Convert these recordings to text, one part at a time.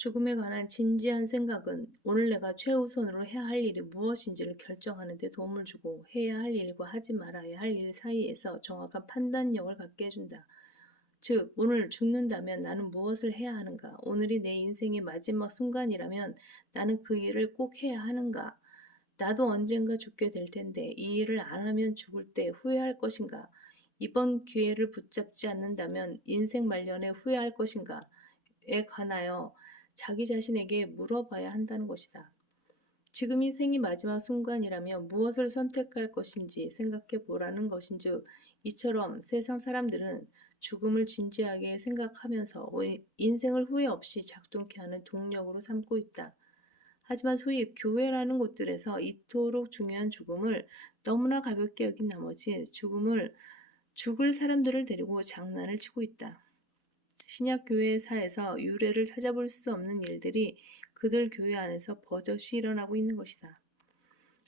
죽음에 관한 진지한 생각은 오늘 내가 최우선으로 해야 할 일이 무엇인지를 결정하는 데 도움을 주고 해야 할 일과 하지 말아야 할 일 사이에서 정확한 판단력을 갖게 해준다. 즉, 오늘 죽는다면 나는 무엇을 해야 하는가? 오늘이 내 인생의 마지막 순간이라면 나는 그 일을 꼭 해야 하는가? 나도 언젠가 죽게 될 텐데 이 일을 안 하면 죽을 때 후회할 것인가? 이번 기회를 붙잡지 않는다면 인생 말년에 후회할 것인가? 에 관하여 자기 자신에게 물어봐야 한다는 것이다. 지금이 생이 마지막 순간이라면 무엇을 선택할 것인지 생각해 보라는 것인즉, 이처럼 세상 사람들은 죽음을 진지하게 생각하면서 인생을 후회 없이 작동케 하는 동력으로 삼고 있다. 하지만 소위 교회라는 곳들에서 이토록 중요한 죽음을 너무나 가볍게 여긴 나머지 죽을 사람들을 데리고 장난을 치고 있다. 신약 교회사에서 유래를 찾아볼 수 없는 일들이 그들 교회 안에서 버젓이 일어나고 있는 것이다.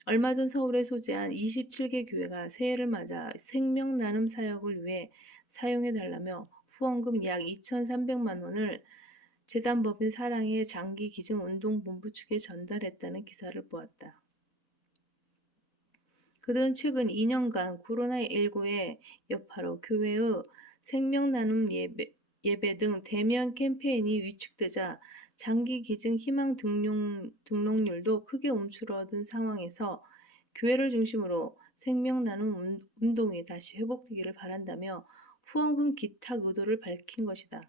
얼마 전 서울에 소재한 27개 교회가 새해를 맞아 생명 나눔 사역을 위해 사용해 달라며 후원금 약 2,300만 원을 재단법인 사랑의 장기 기증 운동본부 측에 전달했다는 기사를 보았다. 그들은 최근 2년간 코로나19의 여파로 교회의 생명 나눔 예배 등 대면 캠페인이 위축되자 장기 기증 희망 등록률도 크게 움츠러든 상황에서 교회를 중심으로 생명 나눔 운동이 다시 회복되기를 바란다며 후원금 기탁 의도를 밝힌 것이다.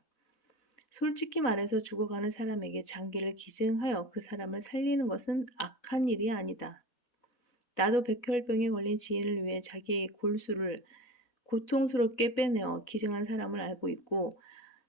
솔직히 말해서 죽어가는 사람에게 장기를 기증하여 그 사람을 살리는 것은 악한 일이 아니다. 나도 백혈병에 걸린 지인을 위해 자기의 골수를 고통스럽게 빼내어 기증한 사람을 알고 있고,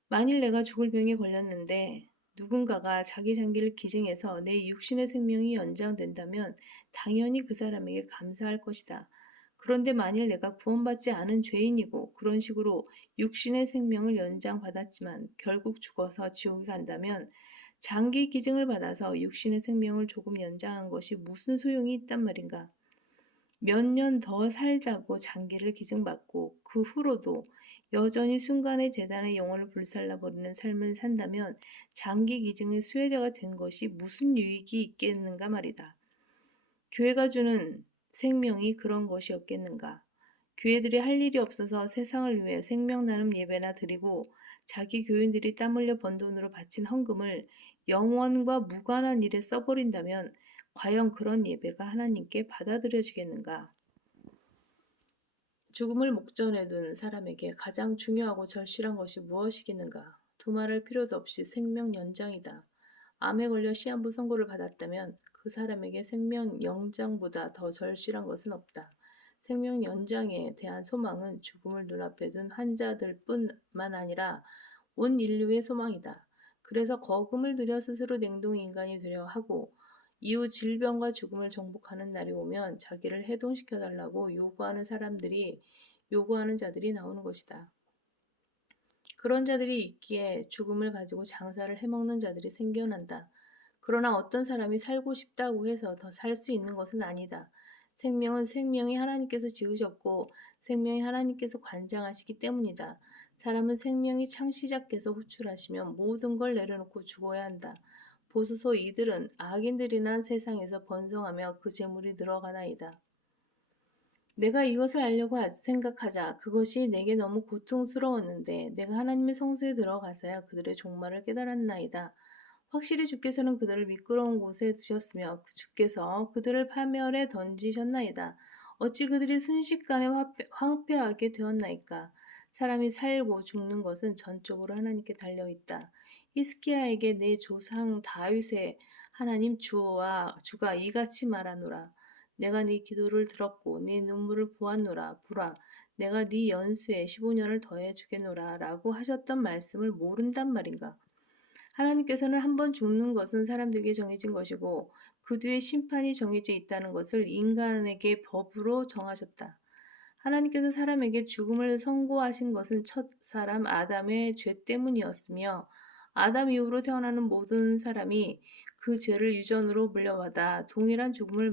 만일 내가 죽을 병에 걸렸는데 누군가가 자기 장기를 기증해서 내 육신의 생명이 연장된다면 당연히 그 사람에게 감사할 것이다. 그런데 만일 내가 구원받지 않은 죄인이고 그런 식으로 육신의 생명을 연장받았지만 결국 죽어서 지옥에 간다면 장기 기증을 받아서 육신의 생명을 조금 연장한 것이 무슨 소용이 있단 말인가? 몇 년 더 살자고 장기를 기증받고 그 후로도 여전히 순간의 재단의 영혼을 불살라 버리는 삶을 산다면 장기 기증의 수혜자가 된 것이 무슨 유익이 있겠는가 말이다. 교회가 주는 생명이 그런 것이었겠는가? 교회들이 할 일이 없어서 세상을 위해 생명 나눔 예배나 드리고 자기 교인들이 땀 흘려 번 돈으로 바친 헌금을 영원과 무관한 일에 써버린다면 과연 그런 예배가 하나님께 받아들여지겠는가? 죽음을 목전에 둔 사람에게 가장 중요하고 절실한 것이 무엇이겠는가? 두말할 필요도 없이 생명 연장이다. 암에 걸려 시한부 선고를 받았다면 그 사람에게 생명 연장보다 더 절실한 것은 없다. 생명 연장에 대한 소망은 죽음을 눈앞에 둔 환자들뿐만 아니라 온 인류의 소망이다. 그래서 거금을 들여 스스로 냉동 인간이 되려 하고 이후 질병과 죽음을 정복하는 날이 오면 자기를 해동시켜달라고 요구하는 자들이 나오는 것이다. 그런 자들이 있기에 죽음을 가지고 장사를 해먹는 자들이 생겨난다. 그러나 어떤 사람이 살고 싶다고 해서 더 살 수 있는 것은 아니다. 생명은 생명이 하나님께서 지으셨고 생명이 하나님께서 관장하시기 때문이다. 사람은 생명이 창시자께서 호출하시면 모든 걸 내려놓고 죽어야 한다. 보소서 이들은 악인들이나 세상에서 번성하며 그 재물이 늘어가나이다. 내가 이것을 알려고 생각하자 그것이 내게 너무 고통스러웠는데 내가 하나님의 성소에 들어가서야 그들의 종말을 깨달았나이다. 확실히 주께서는 그들을 미끄러운 곳에 두셨으며 주께서 그들을 파멸에 던지셨나이다. 어찌 그들이 순식간에 황폐하게 되었나이까. 사람이 살고 죽는 것은 전적으로 하나님께 달려있다. 히스기야에게 내 조상 다윗의 하나님 주가 이같이 말하노라. 내가 네 기도를 들었고 네 눈물을 보았노라. 보라, 내가 네 연수에 15년을 더해 주겠노라 라고 하셨던 말씀을 모른단 말인가. 하나님께서는 한 번 죽는 것은 사람들에게 정해진 것이고 그 뒤에 심판이 정해져 있다는 것을 인간에게 법으로 정하셨다. 하나님께서 사람에게 죽음을 선고하신 것은 첫 사람 아담의 죄 때문이었으며 아담 이후로 태어나는 모든 사람이 그 죄를 유전으로 물려받아 동일한 죽음을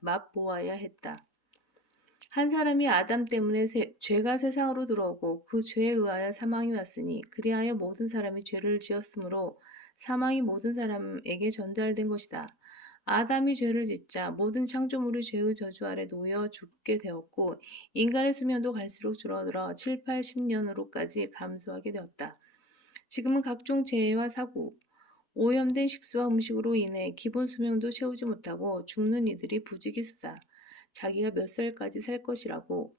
맛보아야 했다. 한 사람이 아담 때문에 죄가 세상으로 들어오고 그 죄에 의하여 사망이 왔으니 그리하여 모든 사람이 죄를 지었으므로 사망이 모든 사람에게 전달된 것이다. 아담이 죄를 짓자 모든 창조물이 죄의 저주 아래 놓여 죽게 되었고 인간의 수명도 갈수록 줄어들어 7, 80년으로까지 감소하게 되었다. 지금은 각종 재해와 사고, 오염된 식수와 음식으로 인해 기본 수명도 채우지 못하고 죽는 이들이 부지기수다. 자기가 몇 살까지 살 것이라고